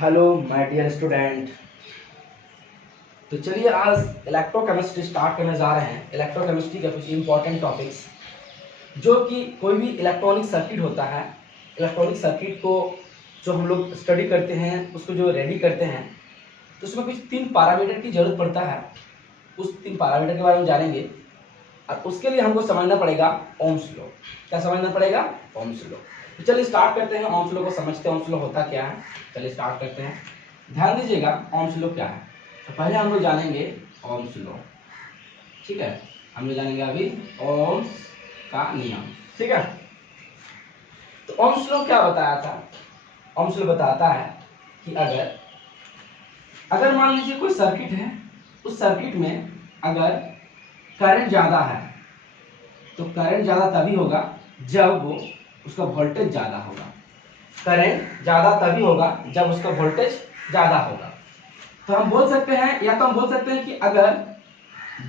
Hello my dear student. तो चलिए आज इलेक्ट्रोकेमिस्ट्री स्टार्ट करने जा रहे हैं। इलेक्ट्रोकेमिस्ट्री के कुछ इंपॉर्टेंट टॉपिक्स जो कि कोई भी इलेक्ट्रॉनिक सर्किट होता है, इलेक्ट्रॉनिक सर्किट को जो हम लोग स्टडी करते हैं, उसको जो रेडी करते हैं, तो उसमें कुछ 3 पैरामीटर की जरूरत पड़ता है। उस 3 पैरामीटर के बारे में जानेंगे और उसके लिए हमको समझना पड़ेगा ओम्स लॉ। क्या समझना पड़ेगा? Ohm's law. तो चलिए स्टार्ट करते हैं, ओम्स लॉ को समझते हैं। ओम्स लॉ होता क्या है, चलिए स्टार्ट करते हैं। ध्यान दीजिएगा ओम्स लॉ क्या है। तो पहले हम लोग जानेंगे ओम्स लॉ, ठीक है। हम लोग जानेंगे अभी ओम्स का नियम, ठीक है। तो ओम्स लॉ क्या बताया था? ओम्स लॉ बताता है कि अगर मान लीजिए कोई सर्किट है, उस सर्किट में अगर करंट ज्यादा है तो करंट ज्यादा तभी होगा जब वो उसका वोल्टेज ज्यादा होगा। करंट ज्यादा तभी होगा जब उसका वोल्टेज ज्यादा होगा। तो हम बोल सकते हैं, या तो हम बोल सकते हैं कि अगर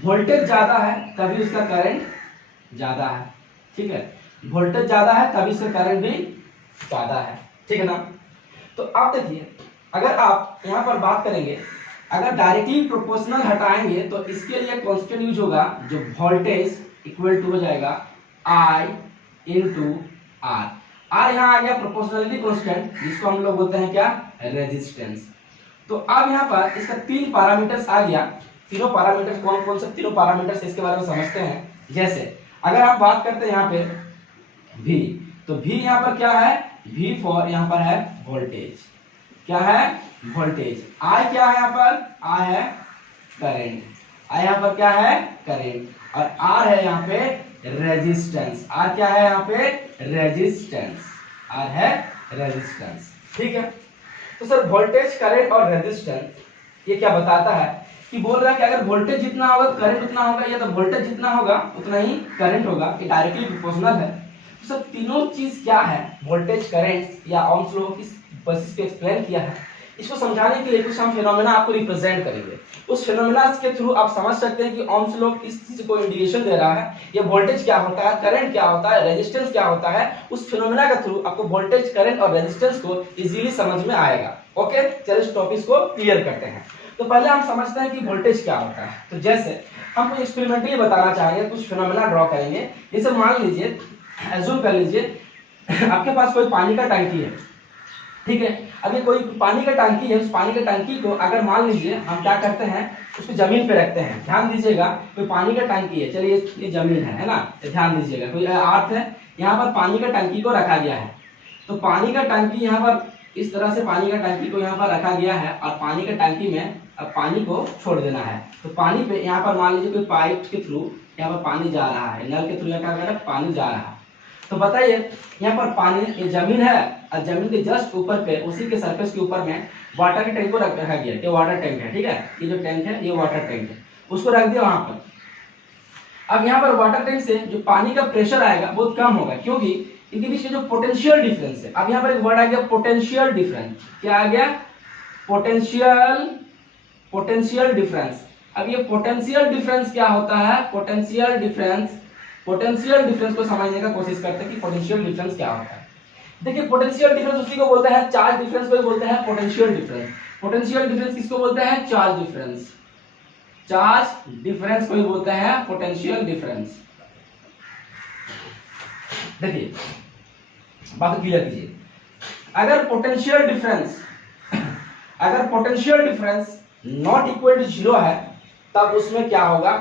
वोल्टेज ज्यादा है तभी उसका करंट ज्यादा है, ठीक है। वोल्टेज ज्यादा है तभी उसका करंट भी ज्यादा है, ठीक है ना। तो अब देखिए, अगर आप यहाँ पर बात करेंगे, अगर डायरेक्टली प्रोपोर्शनल हटाएंगे तो इसके लिए कांस्टेंट यूज होगा, जो वोल्टेज इक्वल टू हो जाएगा I इंटू आर। आर यहाँ आ गया प्रोपोर्शनलिटी कांस्टेंट, जिसको हम लोग बोलते हैं क्या? रेजिस्टेंस। तो अब यहाँ पर इसका 3 पैरामीटर्स आ गया। तीनों पैरामीटर्स कौन कौन से तीनों पैरामीटर्स इसके बारे में समझते हैं। जैसे अगर आप बात करते हैं यहाँ पे V, तो V यहाँ पर क्या है? V फॉर यहाँ पर है वोल्टेज। क्या है? वोल्टेज। I क्या है यहाँ पर? I है करंट। I यहाँ पर क्या है? करंट। और R है यहाँ पे रेजिस्टेंस। R क्या है यहाँ पे? रेजिस्टेंस। R है रेजिस्टेंस, ठीक है। तो सर वोल्टेज, करंट और रेजिस्टेंस ये क्या बताता है कि बोल रहा है कि अगर वोल्टेज जितना होगा करंट उतना होगा, या तो वोल्टेज जितना होगा उतना ही करंट होगा। ये डायरेक्टली प्रोपोर्शनल है। तो सर तीनों चीज क्या है? वोल्टेज, करंट या ओम्स लॉ किस बेसिस पे एक्सप्लेन किया है, इसको समझाने के लिए कुछ हम फिनोमेना आपको रिप्रेजेंट करेंगे। उस फिनोमेना के थ्रू आप समझ सकते हैं कि ओम्स लॉ किस चीज को इंडिकेशन दे रहा है, ये वोल्टेज क्या होता है, करंट क्या होता है, रेजिस्टेंस क्या होता है। उस फिनोमेना के थ्रू आपको वोल्टेज, करंट और रेजिस्टेंस को इजीली समझ में आएगा। ओके, चलिए इस टॉपिक को क्लियर करते हैं। तो पहले हम समझते हैं कि वोल्टेज क्या होता है। तो जैसे हम कुछ एक्सपेरिमेंटली बताना चाहेंगे, कुछ फिनोमेना ड्रॉ करेंगे। जैसे मान लीजिए, एज्यूम कर लीजिए आपके पास कोई पानी का टंकी है, ठीक है। अब ये कोई पानी का टंकी है, उस पानी का टंकी को अगर मान लीजिए हम क्या करते हैं, उसको जमीन पे रखते हैं। ध्यान दीजिएगा, कोई पानी का टंकी है, चलिए ये जमीन है ना, तो ध्यान दीजिएगा कोई अर्थ है, यहाँ पर पानी का टंकी को रखा गया है। तो पानी का टंकी यहाँ पर इस तरह से पानी का टंकी को यहाँ पर रखा गया है, और पानी का टंकी में अब पानी को छोड़ देना है। तो पानी पे यहाँ पर मान लीजिए कोई पाइप के थ्रू यहाँ पर पानी जा रहा है, नल के थ्रू यहाँ क्या पानी जा रहा है। तो बताइए यहाँ पर पानी, ये जमीन है और जमीन के जस्ट ऊपर पे, उसी के सरफेस के ऊपर में वाटर के टैंक को रखा गया। ये वाटर टैंक है, ठीक है। ये जो टैंक है ये वाटर टैंक है, उसको रख दिया वहां पर। अब यहाँ पर वाटर टैंक से जो पानी का प्रेशर आएगा बहुत कम होगा, क्योंकि इनके बीच में जो पोटेंशियल डिफरेंस है। अब यहाँ पर एक वर्ड आ गया पोटेंशियल डिफरेंस। क्या आ गया? Potential difference. अब ये पोटेंशियल डिफरेंस क्या होता है? पोटेंशियल डिफरेंस को समझने का कोशिश करते हैं कि पोटेंशियल डिफरेंस क्या होता है। देखिए पोटेंशियल डिफरेंस उसी को बोलते हैं, चार्ज डिफरेंस को ही बोलते हैं पोटेंशियल डिफरेंस। पोटेंशियल डिफरेंस किसको बोलते हैं? Charge difference. चार्ज डिफरेंस को ही बोलते हैं पोटेंशियल डिफरेंस। देखिए बात क्लियर कीजिए। अगर potential difference not equal to 0 है, तब उसमें क्या होगा?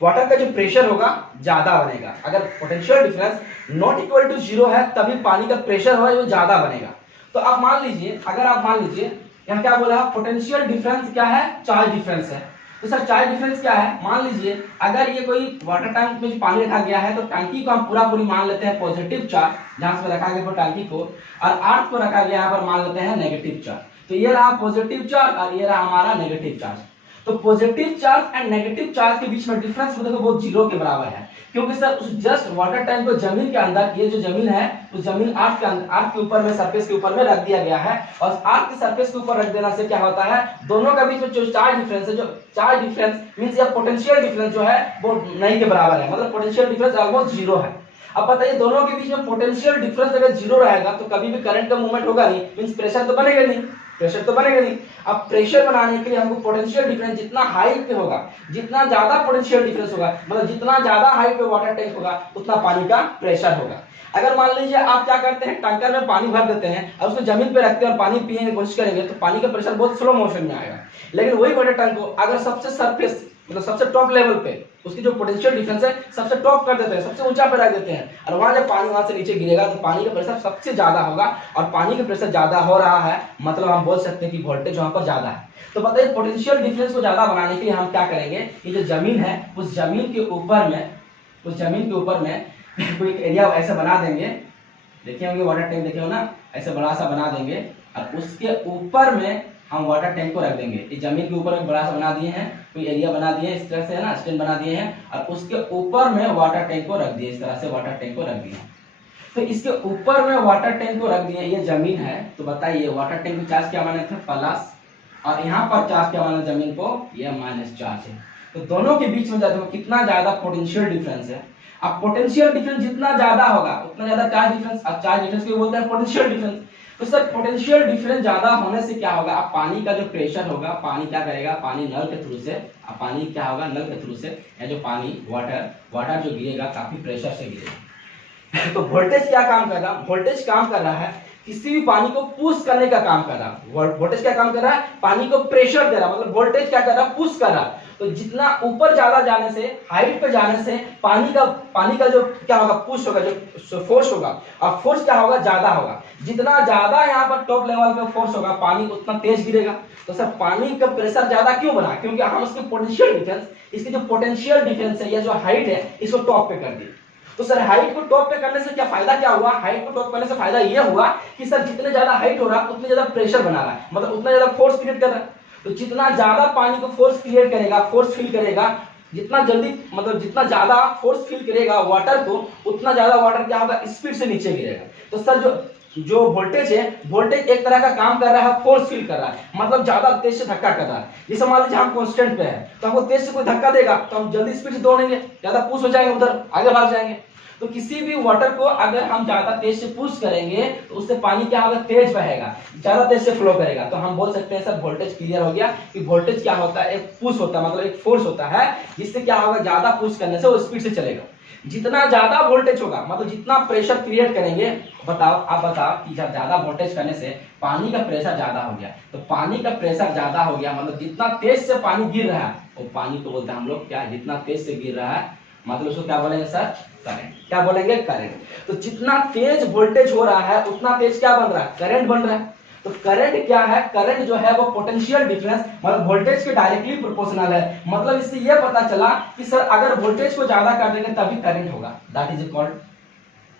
वाटर का जो प्रेशर होगा ज्यादा बनेगा। अगर potential difference not equal to 0 है, तभी पानी का प्रेशर होगा वो ज्यादा बनेगा। तो आप मान लीजिए, अगर आप मान लीजिए यहाँ क्या बोला, पोटेंशियल डिफरेंस क्या है? चार्ज डिफरेंस है। तो सर चार्ज डिफरेंस क्या है? मान लीजिए अगर ये कोई वाटर टैंक में जो पानी रखा गया है, तो टंकी को हम पूरी मान लेते हैं पॉजिटिव चार्ज, जहां से रखा गया टंकी को, और अर्थ को रखा गया यहाँ पर मान लेते हैं नेगेटिव चार्ज। तो ये रहा पॉजिटिव चार्ज और ये रहा हमारा नेगेटिव चार्ज। तो positive charge and negative charge के बीच में डिफरेंस देखो वो 0 के बराबर है, क्योंकि सर उस जस्ट वाटर टैंक को जमीन के अंदर, ये जो जमीन है उस जमीन अर्थ के अंदर, अर्थ के ऊपर में, सरफेस के ऊपर में रख दिया गया है। और अर्थ के सरफेस के ऊपर रख देना से क्या होता है, दोनों के बीच में जो चार्ज डिफरेंस है, जो चार्ज डिफरेंस मींस या पोटेंशियल डिफरेंस जो है वो नहीं के बराबर है, मतलब पोटेंशियल डिफरेंस ऑलमोस्ट 0 है। अब बताइए दोनों के बीच में पोटेंशियल डिफरेंस अगर जीरो रहेगा तो कभी भी करंट का मूवमेंट होगा नहीं, मींस प्रेशर तो बनेगा नहीं, प्रेशर तो बनेगा नहीं। अब प्रेशर बनाने के लिए हमको पोटेंशियल डिफरेंस जितना हाइट पे होगा, जितना ज्यादा पोटेंशियल डिफरेंस होगा, मतलब जितना ज्यादा हाइट पे वाटर टैंक होगा उतना पानी का प्रेशर होगा। अगर मान लीजिए आप क्या करते हैं, टैंकर में पानी भर देते हैं और उसको जमीन पे रखते हैं और पानी पीने की कोशिश करेंगे तो पानी का प्रेशर बहुत स्लो मोशन में आएगा। लेकिन वही वाटर टैंक को अगर सबसे सरफेस मतलब सबसे टॉप लेवल पे उसकी जो पोटेंशियल डिफरेंस है सबसे टॉप कर देते हैं, सबसे ऊंचा पे रख देते हैं, और वहां जब पानी वहां से नीचे गिरेगा तो पानी का प्रेशर सबसे ज्यादा होगा, और पानी का प्रेशर ज्यादा हो रहा है मतलब हम बोल सकते हैं कि वोल्टेज वहां पर ज्यादा है। तो बताइए पोटेंशियल डिफरेंस को ज्यादा बनाने के लिए हम क्या करेंगे, ये जो जमीन है उस जमीन के ऊपर में कोई एरिया ऐसा बना देंगे, देखे होंगे वाटर टैंक देखे हो ना, ऐसे बड़ा सा बना देंगे और उसके ऊपर में हम वाटर टैंक को रख देंगे। इस जमीन के ऊपर में बड़ा सा बना दिए हैं, कोई एरिया बना दिए इस तरह से है ना, स्टैंड बना दिए हैं और उसके ऊपर में वाटर टैंक को रख दिए, इस तरह से वाटर टैंक को रख दिए। तो इसके ऊपर में वाटर टैंक को रख दिए, ये जमीन है। तो बताइए वाटर टैंक की चार्ज क्या माने थे, प्लस, और यहाँ पर चार्ज क्या माना जमीन को, ये माइनस चार्ज है। तो दोनों के बीच में देखो कितना ज्यादा पोटेंशियल डिफरेंस है। अब पोटेंशियल डिफरेंस जितना ज्यादा होगा उतना ज्यादा चार्ज डिफरेंस, अब चार्ज डिफरेंस को बोलते हैं पोटेंशियल डिफरेंस। तो सर पोटेंशियल डिफरेंस ज्यादा होने से क्या होगा, अब पानी का जो प्रेशर होगा, पानी क्या करेगा, पानी नल के थ्रू से, अब पानी क्या होगा नल के थ्रू से, या जो पानी वाटर जो गिरेगा काफी प्रेशर से गिरेगा। तो वोल्टेज क्या काम कर रहा है, वोल्टेज काम कर रहा है किसी भी पानी को पुश करने का काम कर रहा है। वोल्टेज क्या काम कर रहा है, पानी को प्रेशर दे रहा है, मतलब वोल्टेज क्या कर रहा है, पुश कर रहा है। तो जितना ऊपर ज्यादा जाने से, हाइट पे जाने से पानी का जो क्या होगा, पुश होगा, जो फोर्स होगा, और फोर्स क्या होगा, ज्यादा होगा। जितना ज्यादा यहाँ पर टॉप लेवल पे फोर्स होगा पानी उतना तेज गिरेगा। तो सर पानी का प्रेशर ज्यादा क्यों बना, क्योंकि हम उसके पोटेंशियल डिफरेंस, इसकी जो पोटेंशियल डिफरेंस है या जो हाइट है इसको टॉप पे कर दी। तो सर हाइट को टॉप पे करने से क्या फायदा क्या हुआ, हाइट को टॉप करने से फायदा ये हुआ कि सर जितने ज्यादा हाइट हो रहा है उतने ज्यादा प्रेशर बना रहा है, मतलब उतना ज्यादा फोर्स क्रिएट कर रहा है। तो जितना ज्यादा पानी को फोर्स क्रिएट करेगा, फोर्स फील करेगा, जितना जल्दी मतलब जितना ज्यादा फोर्स फील करेगा वाटर को, उतना ज्यादा वाटर क्या होगा, स्पीड से नीचे गिरेगा। तो सर जो वोल्टेज है, वोल्टेज एक तरह का काम कर रहा है, फोर्स फील कर रहा है, मतलब ज्यादा तेज से धक्का कर रहा है। जैसे मान लीजिए हम कांस्टेंट पे है तो हमको तेज से कोई धक्का देगा तो हम जल्दी स्पीड से दौड़ेंगे, ज्यादा पुश हो जाएंगे, उधर आगे भाग जाएंगे। तो किसी भी वाटर को अगर हम ज्यादा तेज से पुश करेंगे तो उससे पानी क्या होगा, तेज बहेगा, ज्यादा तेज से फ्लो करेगा। तो हम बोल सकते हैं सर वोल्टेज क्लियर हो गया कि वोल्टेज क्या होता है, एक पुश होता है, मतलब एक फोर्स होता है जिससे क्या होगा, ज्यादा पुश करने से वो स्पीड से चलेगा। जितना ज्यादा वोल्टेज होगा मतलब जितना प्रेशर क्रिएट करेंगे, आप बताओ कि ज्यादा वोल्टेज करने से पानी का प्रेशर ज्यादा हो गया। तो पानी का प्रेशर ज्यादा हो गया मतलब जितना तेज से पानी गिर रहा है वो पानी को बोलते हैं हम लोग क्या, जितना तेज से गिर रहा है मतलब उसको क्या बोलेंगे सर, करंट। क्या बोलेंगे, करंट। तो जितना तेज वोल्टेज हो रहा है उतना तेज क्या बन रहा है, करंट बन रहा है। तो करंट क्या है, करंट जो है वो पोटेंशियल डिफरेंस मतलब वोल्टेज के डायरेक्टली प्रोपोर्शनल है। मतलब इससे यह पता चला कि सर अगर वोल्टेज को ज्यादा कर देंगे तभी करंट होगा, that is called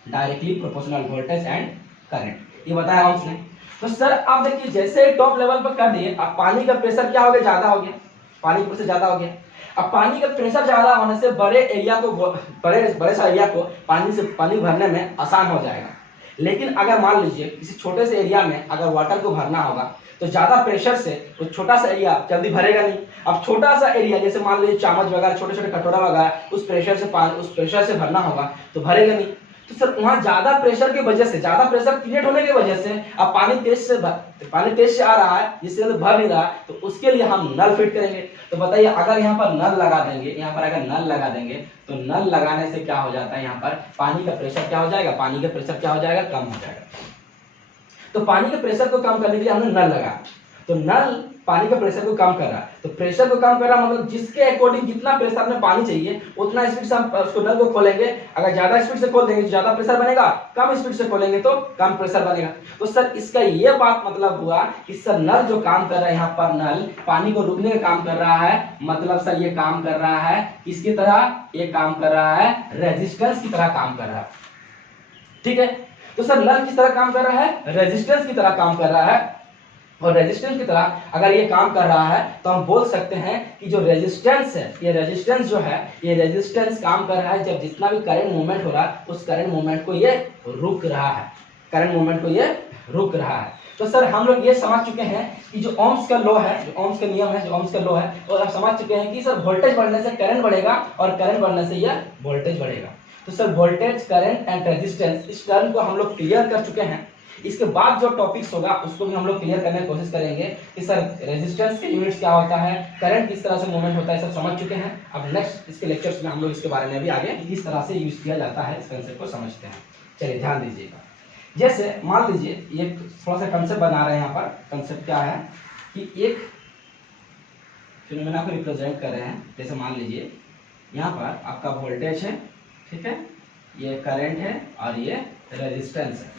directly proportional voltage and current. ये बताया हमने। तो सर आप देखिए जैसे टॉप लेवल पर कर दिए, अब पानी का प्रेशर क्या हो गया, ज्यादा हो गया, पानी का प्रेशर ज्यादा हो गया। अब पानी का प्रेशर ज्यादा होने से बड़े सा एरिया को पानी भरने में आसान हो जाएगा। लेकिन अगर मान लीजिए किसी छोटे से एरिया में अगर वाटर को भरना होगा तो ज्यादा प्रेशर से तो छोटा सा एरिया जल्दी भरेगा नहीं। अब छोटा सा एरिया जैसे मान लीजिए चम्मच वगैरह, छोटे छोटे कटोरा वगैरह, उस प्रेशर से भरना होगा तो भरेगा नहीं। तो सर वहां ज्यादा प्रेशर की वजह से, ज्यादा प्रेशर क्रिएट होने की वजह से अब पानी तेज से आ रहा है जिससे भर नहीं रहा, तो उसके लिए हम नल फिट करेंगे। तो बताइए अगर यहाँ पर नल लगा देंगे, यहाँ पर अगर नल लगा देंगे तो नल लगाने से क्या हो जाता है, यहाँ पर पानी का प्रेशर क्या हो जाएगा, पानी का प्रेशर क्या हो जाएगा, कम हो जाएगा। तो पानी के प्रेशर को कम करने के लिए हमने नल लगा, तो नल पानी का प्रेशर को कम कर रहा है। तो प्रेशर को कम कर रहा मतलब जिसके अकॉर्डिंग जितना प्रेशर में पानी चाहिए उतना स्पीड से हम उसको नल को खोलेंगे। अगर ज्यादा स्पीड से खोल देंगे तो ज्यादा प्रेशर बनेगा, कम स्पीड से खोलेंगे तो कम प्रेशर बनेगा। तो सर इसका ये बात मतलब हुआ कि सर नल जो काम कर रहा है, यहाँ पर नल पानी को रुकने का काम कर रहा है, मतलब सर ये काम कर रहा है किसकी तरह, ये काम कर रहा है रेजिस्टेंस की तरह काम कर रहा है। ठीक है, तो सर नल किस तरह काम कर रहा है, रेजिस्टेंस की तरह काम कर रहा है। और रेजिस्टेंस की तरह अगर ये काम कर रहा है तो हम बोल सकते हैं कि जो रेजिस्टेंस है, ये रेजिस्टेंस जो है, ये रेजिस्टेंस काम कर रहा है जब जितना भी करंट मूवमेंट हो रहा है उस करंट मूवमेंट को ये रुक रहा है, करंट मूवमेंट को ये रुक रहा है। तो सर हम लोग ये समझ चुके हैं कि जो ओम्स का लॉ है, जो ओम्स का नियम है, जो ओम्स का लॉ है, और हम समझ चुके हैं कि सर वोल्टेज बढ़ने से करंट बढ़ेगा और करंट बढ़ने से यह वोल्टेज बढ़ेगा। तो sir voltage, current and resistance, इस टर्म को हम लोग क्लियर कर चुके हैं। इसके बाद जो टॉपिक्स होगा उसको भी हम लोग क्लियर करने की कोशिश करेंगे कि सर रेजिस्टेंस के यूनिट्स क्या होता है, करंट किस तरह से मूवमेंट होता है, सब समझ चुके हैं। अब नेक्स्ट इसके लेक्चर्स में हम लोग इसके बारे में भी आगे किस तरह से यूज किया जाता है इस कंसेप्ट को समझते हैं। चलिए ध्यान दीजिएगा। जैसे मान लीजिए ये थोड़ा सा कंसेप्ट बना रहे हैं। यहाँ पर कंसेप्ट क्या है कि एक फिनोमेना को रिप्रेजेंट कर रहे हैं। जैसे मान लीजिए यहाँ पर आपका वोल्टेज है, ठीक है, ये करंट है और ये रेजिस्टेंस है।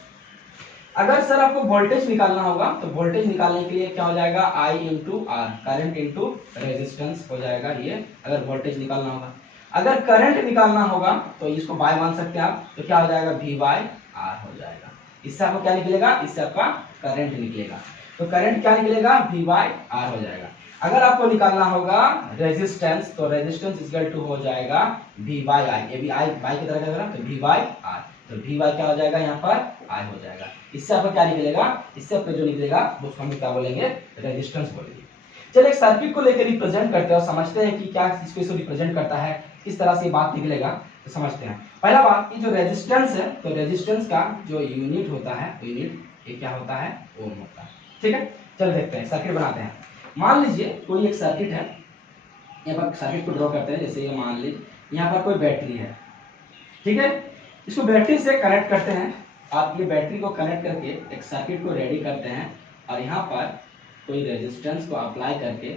अगर सर आपको वोल्टेज निकालना होगा तो वोल्टेज निकालने के लिए क्या हो जाएगा, I into R, current into resistance हो जाएगा ये, अगर वोल्टेज निकालना होगा। अगर करंट निकालना होगा तो इसको बाय मान सकते हैं आप, तो क्या हो जाएगा, V बाय आर हो जाएगा। इससे आपको क्या निकलेगा, इससे आपका करंट निकलेगा। तो करंट क्या निकलेगा, V बाय आर हो जाएगा। अगर आपको निकालना होगा रेजिस्टेंस तो रेजिस्टेंस इक्वल टू हो जाएगा V बाय आई, ये भी आई बाय की तरह का, तो V बाय आर, तो V बाय क्या हो जाएगा, यहाँ पर आई हो जाएगा। इससे आपका क्या निकलेगा, इससे आपका जो निकलेगा वो हम क्या बोलेंगे, रेजिस्टेंस बोलेंगे। चलिए एक सर्किट को लेकर रिप्रेजेंट करते हैं और समझते हैं कि क्या इसको रिप्रेजेंट करता है, किस तरह से ये बात निकलेगा, तो समझते हैं। पहला बात कि जो रेजिस्टेंस है, तो रेजिस्टेंस का जो यूनिट होता है, यूनिट ये क्या होता है, ओम होता है। ठीक है, चलो देखते हैं, सर्किट बनाते हैं। मान लीजिए कोई एक सर्किट है, यहाँ पर सर्किट को ड्रॉ करते हैं। जैसे ये मान लीजिए यहाँ पर कोई बैटरी है, ठीक है, इसको बैटरी से कनेक्ट करते हैं। आप ये बैटरी को कनेक्ट करके एक सर्किट को रेडी करते हैं और यहाँ पर कोई रेजिस्टेंस को अप्लाई करके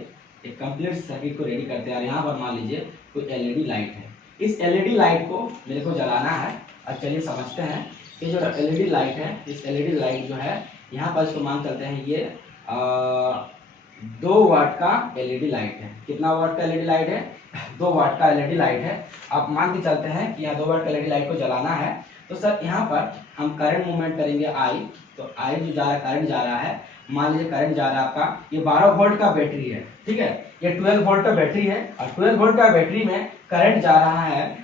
एक कंप्लीट सर्किट को रेडी करते हैं। और यहाँ पर मान लीजिए कोई एलईडी लाइट है, इस एलईडी लाइट को मेरे को जलाना है। और चलिए समझते हैं कि जो एलईडी लाइट है, इस एलईडी लाइट जो है यहाँ पर इसको मान चलते हैं ये 2 वाट का एलईडी लाइट है। कितना वाट का एलईडी लाइट है, 2 वाट का एलईडी लाइट है। आप मान के चलते हैं कि यहाँ 2 वाट का एलईडी लाइट को जलाना है। तो सर यहाँ पर हम करंट मूवमेंट करेंगे आई, तो आई जो जा रहा है, करंट जा रहा है, मान लीजिए करंट जा रहा है आपका, ये 12 वोल्ट का बैटरी है, ठीक है, ये 12 वोल्ट का बैटरी है और 12 वोल्ट का बैटरी में करंट जा रहा है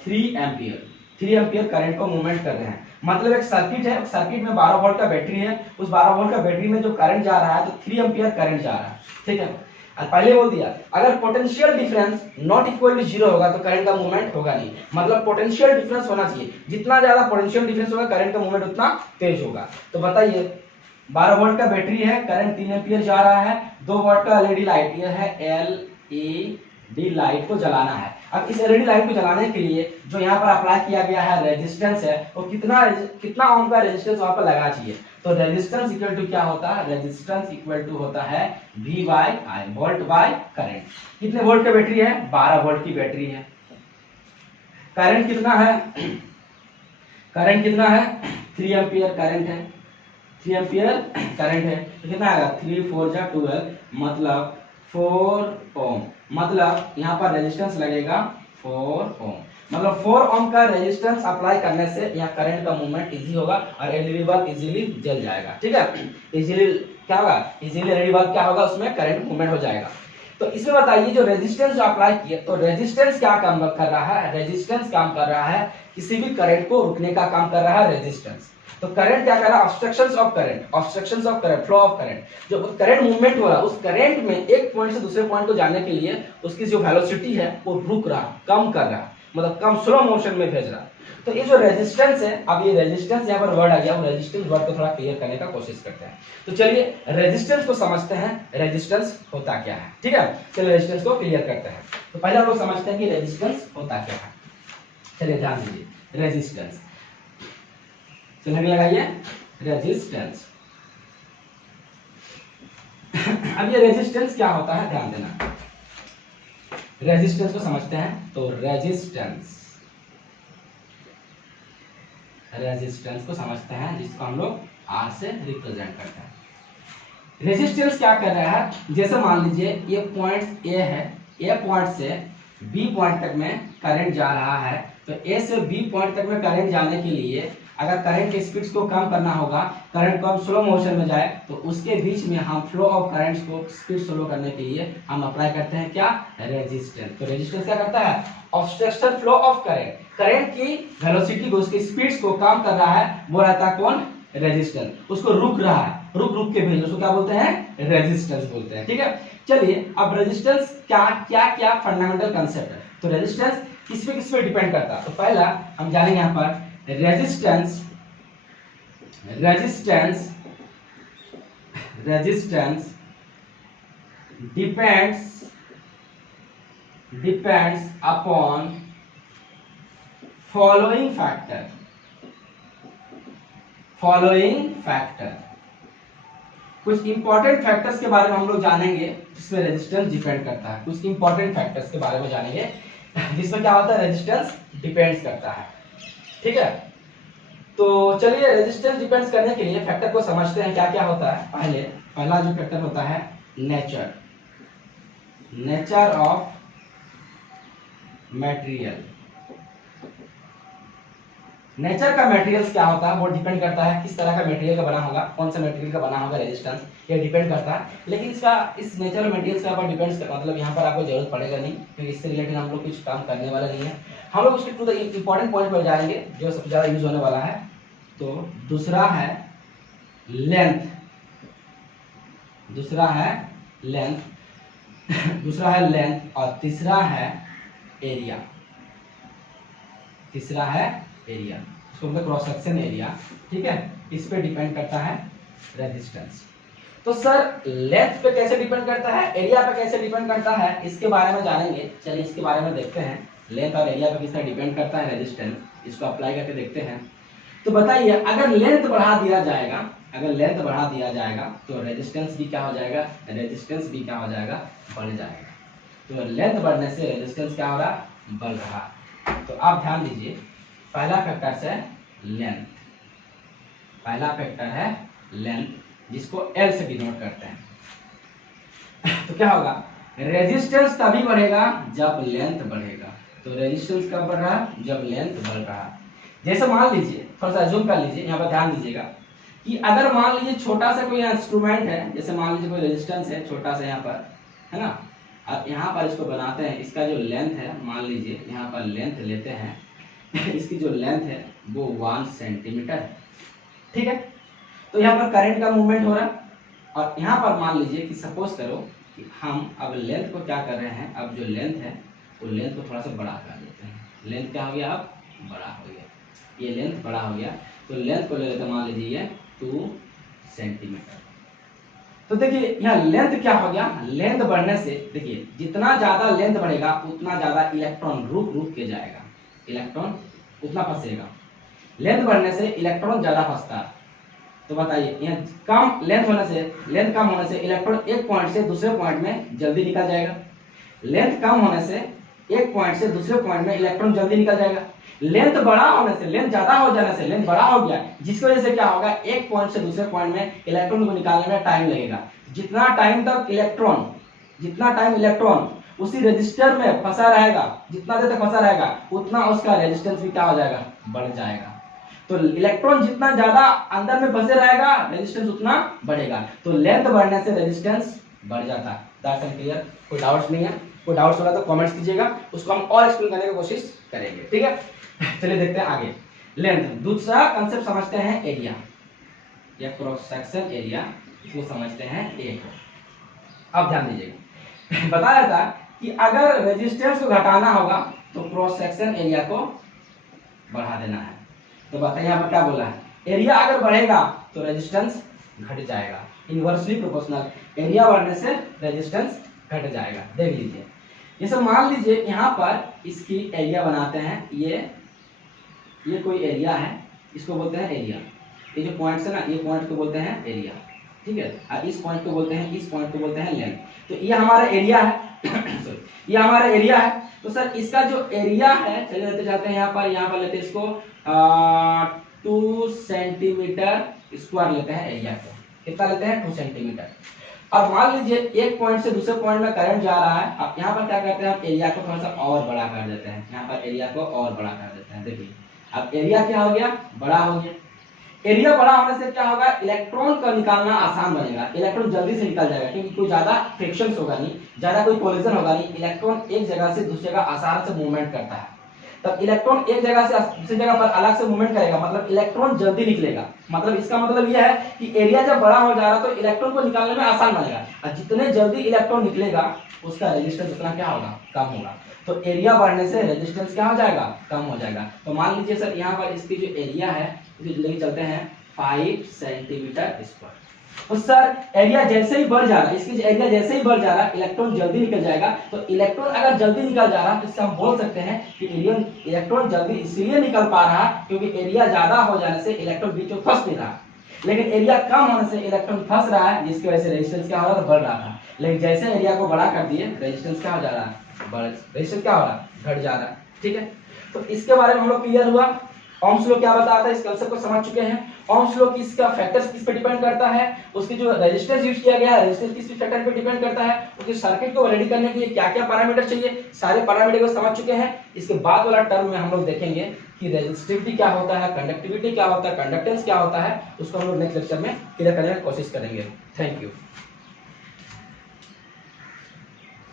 3 एम्पियर। 3 एम्पियर करंट को मूवमेंट कर रहे हैं। मतलब एक सर्किट है, सर्किट में 12 वोल्ट का बैटरी है, उस 12 वोल्ट का बैटरी में जो करंट जा रहा है तो 3 एम्पियर करंट जा रहा है, ठीक है। और पहले बोल दिया अगर potential difference not equal to 0 होगा तो करंट का मूवमेंट होगा नहीं। मतलब पोटेंशियल डिफरेंस होना चाहिए, जितना ज्यादा पोटेंशियल डिफरेंस होगा करंट का मूवमेंट उतना तेज होगा। तो बताइए 12 वोल्ट का बैटरी है, करंट 3 एम्पियर जा रहा है, 2 वोल्ट का एलईडी लाइट, ये है एलईडी लाइट को जलाना है। अब इस एलईडी लाइट को जलाने के लिए जो यहाँ पर अप्लाई किया गया है रेजिस्टेंस है, वो कितना ओम का रेजिस्टेंस वहां पर लगा चाहिए। तो रेजिस्टेंस इक्वल टू क्या होता है, रेजिस्टेंस इक्वल टू होता है V by I, volt by current. कितने वोल्ट की बैटरी है, 12 वोल्ट की बैटरी है। करंट कितना है, करंट कितना है, 3 एम्पियर करंट है, 3 एम्पियर करंट है। तो कितना आएगा, 3 4 जा 12, मतलब 4 ओम। मतलब यहाँ पर रेजिस्टेंस लगेगा 4 ओम। मतलब 4 ओम का रेजिस्टेंस अप्लाई करने से यहाँ करंट का मूवमेंट इजी होगा और एलईडी बल्ब इजीली जल जाएगा, ठीक है। इजीली क्या होगा, इजीली एलईडी बल्ब क्या होगा, उसमें करंट मूवमेंट हो जाएगा। तो इसमें बताइए जो रेजिस्टेंस जो अप्लाई किए, तो रेजिस्टेंस क्या काम कर रहा है, रेजिस्टेंस काम कर रहा है किसी भी करंट को रुकने का काम कर रहा है रेजिस्टेंस। तो करंट क्या कर रहा है, obstructions of current, obstructions of current, flow of current. जो करंट मूवमेंट हो रहा है उस करंट में एक पॉइंट से दूसरे पॉइंट को जाने के लिए उसकी जो वेलोसिटी है वो रुक रहा, कम कर रहा, मतलब कम स्लो मोशन में भेज रहा। तो ये जो रेजिस्टेंस है, अब ये रेजिस्टेंस यहाँ पर वर्ड आ गया, वो रेजिस्टेंस वर्ड को थोड़ा क्लियर करने का कोशिश करते हैं। तो चलिए रेजिस्टेंस को समझते हैं, रेजिस्टेंस होता क्या है, ठीक है। चलिए रेजिस्टेंस को क्लियर करते हैं। तो पहले हम लोग समझते हैं कि रेजिस्टेंस होता क्या है। चलिए ध्यान दीजिए, रेजिस्टेंस, चलिए लगाइए रेजिस्टेंस। अब ये रेजिस्टेंस क्या होता है, ध्यान देना। रेजिस्टेंस को समझते हैं। तो रेजिस्टेंस, रेजिस्टेंस को समझते हैं जिसको हम लोग R से रिप्रेजेंट करते हैं। रेजिस्टेंस क्या कर रहा है, जैसे मान लीजिए ये पॉइंट A है, A पॉइंट से B पॉइंट तक में करंट जा रहा है। तो A से B पॉइंट तक में करंट जाने के लिए अगर करंट के स्पीड को कम करना होगा, करंट को हम स्लो मोशन में जाए, तो उसके बीच में हम फ्लो ऑफ करंट्स को स्पीड स्लो करने के लिए हम अप्लाई करते हैं क्या, रेजिस्टेंस। तो रेजिस्टेंस क्या करता है, obstruction flow of current, current की वेलोसिटी को, उसके स्पीड्स को कम कर रहा है, वो रहता है कौन, रेजिस्टेंस। उसको रुक रहा है, रुक रुक के भेज, उसको क्या बोलते हैं, रेजिस्टेंस बोलते हैं, ठीक है। चलिए अब रेजिस्टेंस क्या क्या क्या फंडामेंटल कंसेप्ट है। तो रेजिस्टेंस किस पे डिपेंड करता है। तो पहला हम जानेंगे यहाँ पर resistance depends upon following factor. कुछ इंपॉर्टेंट फैक्टर्स के बारे में हम लोग जानेंगे जिसमें रेजिस्टेंस डिपेंड करता है। कुछ इंपॉर्टेंट फैक्टर्स के बारे में जानेंगे जिसमें क्या होता है, रेजिस्टेंस डिपेंड्स करता है। ठीक है, तो चलिए रेजिस्टेंस डिपेंड्स करने के लिए फैक्टर को समझते हैं क्या क्या होता है। पहला जो फैक्टर होता है नेचर ऑफ मटेरियल। नेचर का मटेरियल्स क्या होता है वो डिपेंड करता है किस तरह का मटेरियल का बना होगा, कौन सा मटेरियल का बना होगा रेजिस्टेंस, ये डिपेंड करता है। लेकिन इस नेचर मटेरियल्स का डिपेंड्स करता मतलब यहाँ पर आपको जरूरत पड़ेगा नहीं, क्योंकि इससे रिलेटेड हम लोग कुछ काम करने वाला नहीं है। हम लोग उसके टू द इंपॉर्टेंट पॉइंट पर जाएंगे जो सबसे ज्यादा यूज होने वाला है। तो दूसरा है लेंथ और तीसरा है एरिया। इसको मतलब क्रॉस सेक्शन एरिया। ठीक है, इस पे डिपेंड करता है रेजिस्टेंस। तो सर लेंथ पे कैसे डिपेंड करता है, एरिया पे कैसे डिपेंड करता है, इसके बारे में जानेंगे। चलिए इसके बारे में देखते हैं, लेंथ और एरिया पे किस तरह डिपेंड करता है रेजिस्टेंस, इसको अप्लाई करके देखते हैं। तो बताइए अगर लेंथ बढ़ा दिया जाएगा तो रेजिस्टेंस भी क्या हो जाएगा, बढ़ जाएगा। तो लेंथ बढ़ने से रेजिस्टेंस क्या हो रहा, बढ़ रहा। तो आप ध्यान दीजिए, पहला फैक्टर है लेंथ जिसको L से डिनोट करते हैं। तो क्या होगा, रेजिस्टेंस तभी बढ़ेगा जब लेंथ बढ़ेगा। तो रेजिस्टेंस कब बढ़ रहा है, जब लेंथ बढ़ रहा है। जैसे मान लीजिए, थोड़ा सा जूम कर लीजिए, यहाँ पर ध्यान दीजिएगा कि अगर मान लीजिए छोटा सा कोई इंस्ट्रूमेंट है, जैसे मान लीजिए कोई रेजिस्टेंस है छोटा सा यहाँ पर, है ना। अब यहाँ पर इसको बनाते हैं, इसका जो लेंथ है, मान लीजिए यहाँ पर लेंथ लेते हैं इसकी जो लेंथ है वो 1 सेंटीमीटर है। ठीक है, तो यहाँ पर करंट का मूवमेंट हो रहा है। और यहाँ पर मान लीजिए कि सपोज करो कि हम अब लेंथ को क्या कर रहे हैं, अब जो लेंथ है वो लेंथ को थोड़ा सा बड़ा कर देते हैं। लेंथ क्या हो गया, अब बड़ा हो गया, ये लेंथ बड़ा हो गया। तो लेंथ को ले लेते हैं, मान लीजिए ये 2 सेंटीमीटर। तो देखिए यहाँ लेंथ क्या हो गया, लेंथ बढ़ने से देखिए जितना ज्यादा लेंथ बढ़ेगा उतना ज्यादा इलेक्ट्रॉन रुक के जाएगा, इलेक्ट्रॉन उतना फंसेगा। लेंथ बढ़ने से इलेक्ट्रॉन ज्यादा फंसता है। तो बताइए यहाँ कम लेंथ कम होने से इलेक्ट्रॉन एक पॉइंट से दूसरे पॉइंट में जल्दी निकल जाएगा। लेंथ कम होने से एक पॉइंट से दूसरे पॉइंट में इलेक्ट्रॉन जल्दी निकल जाएगा। लेंथ बड़ा होने से, लेंथ ज्यादा हो जाने से लेंथ बड़ा हो गया, जिसकी वजह से क्या होगा, एक पॉइंट से दूसरे पॉइंट में इलेक्ट्रॉन को निकालने में टाइम लगेगा। जितना टाइम इलेक्ट्रॉन उसी रेजिस्टर में फंसा रहेगा, जितना देर तक फंसा रहेगा उतना उसका रेजिस्टेंस भी क्या हो जाएगा, बढ़ जाएगा। तो इलेक्ट्रॉन जितना ज्यादा अंदर में फंसे रहेगा रेजिस्टेंस उतना बढ़ेगा। तो लेंथ बढ़ने से रेजिस्टेंस बढ़ जाता है। दैट्स क्लियर, कोई डाउट्स नहीं है? कोई डाउट्स होगा तो कमेंट्स कीजिएगा, उसको हम और एक्सप्लेन करने की कोशिश करेंगे। ठीक है, चलिए देखते हैं आगे। लेंथ, दूसरा कंसेप्ट समझते हैं एरिया या क्रॉस सेक्शन एरिया, इसको समझते हैं ए। अब ध्यान दीजिएगा, बताया था कि अगर रेजिस्टेंस को घटाना होगा तो क्रॉस सेक्शन एरिया को बढ़ा देना है। तो बताइए यहाँ पर क्या बोला है, एरिया अगर बढ़ेगा तो रेजिस्टेंस घट जाएगा, इनवर्सली प्रोपोर्शनल। एरिया बढ़ने से रेजिस्टेंस घट जाएगा। देख लीजिए, जैसे मान लीजिए यहाँ पर इसकी एरिया बनाते हैं, ये कोई एरिया है, इसको बोलते हैं एरिया। ये जो पॉइंट्स है ना, ये पॉइंट को बोलते हैं एरिया। ठीक है, और इस पॉइंट को बोलते हैं लेंथ। तो ये हमारा एरिया है ये हमारा एरिया है। तो सर इसका जो एरिया है, चलिए लेते जाते हैं यहाँ पर लेते हैं इसको 2 सेंटीमीटर स्क्वायर लेते हैं एरिया को। कितना लेते हैं, 2 सेंटीमीटर। अब मान लीजिए एक पॉइंट से दूसरे पॉइंट में करंट जा रहा है। अब यहाँ पर क्या करते हैं, हम एरिया को थोड़ा सा और बड़ा कर देते हैं। यहाँ पर एरिया को और बड़ा कर देते हैं। देखिए अब एरिया क्या हो गया, बड़ा हो गया। एरिया बड़ा होने से क्या होगा, इलेक्ट्रॉन का निकालना आसान बनेगा, इलेक्ट्रॉन जल्दी से निकल जाएगा, क्योंकि कोई ज्यादा फ्रिक्शन होगा नहीं, ज्यादा कोई कोलिजन होगा नहीं। इलेक्ट्रॉन एक जगह से दूसरी जगह आसान से मूवमेंट करता है। तब इलेक्ट्रॉन एक जगह से दूसरी जगह पर अलग से मूवमेंट करेगा, मतलब इलेक्ट्रॉन जल्दी निकलेगा। मतलब इसका मतलब यह है कि एरिया जब बड़ा हो जा रहा है तो इलेक्ट्रॉन को निकालने में आसान बनेगा, और जितने जल्दी इलेक्ट्रॉन निकलेगा उसका रेजिस्टेंस उतना क्या होगा, कम होगा। तो एरिया बढ़ने से रेजिस्टेंस क्या हो जाएगा, कम हो जाएगा। तो मान लीजिए सर यहाँ पर इसकी जो एरिया है इसे लेके चलते हैं 5 सेंटीमीटर स्क्वायर। तो सर एरिया जैसे ही बढ़ जा रहा है, इसकी एरिया जैसे ही बढ़ जा रहा है इलेक्ट्रॉन जल्दी निकल जाएगा। तो इलेक्ट्रॉन अगर जल्दी निकल जा रहा है तो इससे हम बोल सकते हैं कि इलेक्ट्रॉन जल्दी इसलिए निकल पा रहा है क्योंकि एरिया ज्यादा हो जाने से इलेक्ट्रॉन बीच में फंस नहीं रहा, लेकिन एरिया कम होने से इलेक्ट्रॉन फंस रहा है, जिसकी वजह से रेजिस्टेंस क्या हो रहा था, बढ़ रहा था। लेकिन जैसे एरिया को बड़ा कर दिए रेजिस्टेंस क्या हो जा रहा है, रेजिस्टेंस क्या हो रहा है, घट जा रहा है। ठीक है, तो इसके बारे में हम लोग क्लियर हुआ। ओम्स लॉ क्या बताता है, इस कांसेप्ट को समझ चुके हैं। ओम्स लॉ किसका फैक्टर्स किस पे डिपेंड करता है, उसकी जो रेजिस्टेंस यूज किया गया है रेजिस्टेंस किस फैक्टर पे डिपेंड करता है, उसके सर्किट को रेडी करने के लिए क्या क्या पैरामीटर चाहिए, सारे पैरामीटर को समझ चुके हैं। इसके बाद वाला टर्म में हम लोग देखेंगे कि रेजिस्टिविटी क्या होता है, कंडक्टिविटी क्या होता है, कंडक्टेंस क्या होता है, उसको हम लोग नेक्स्ट लेक्चर में क्लियर करने की कोशिश करेंगे। Thank you.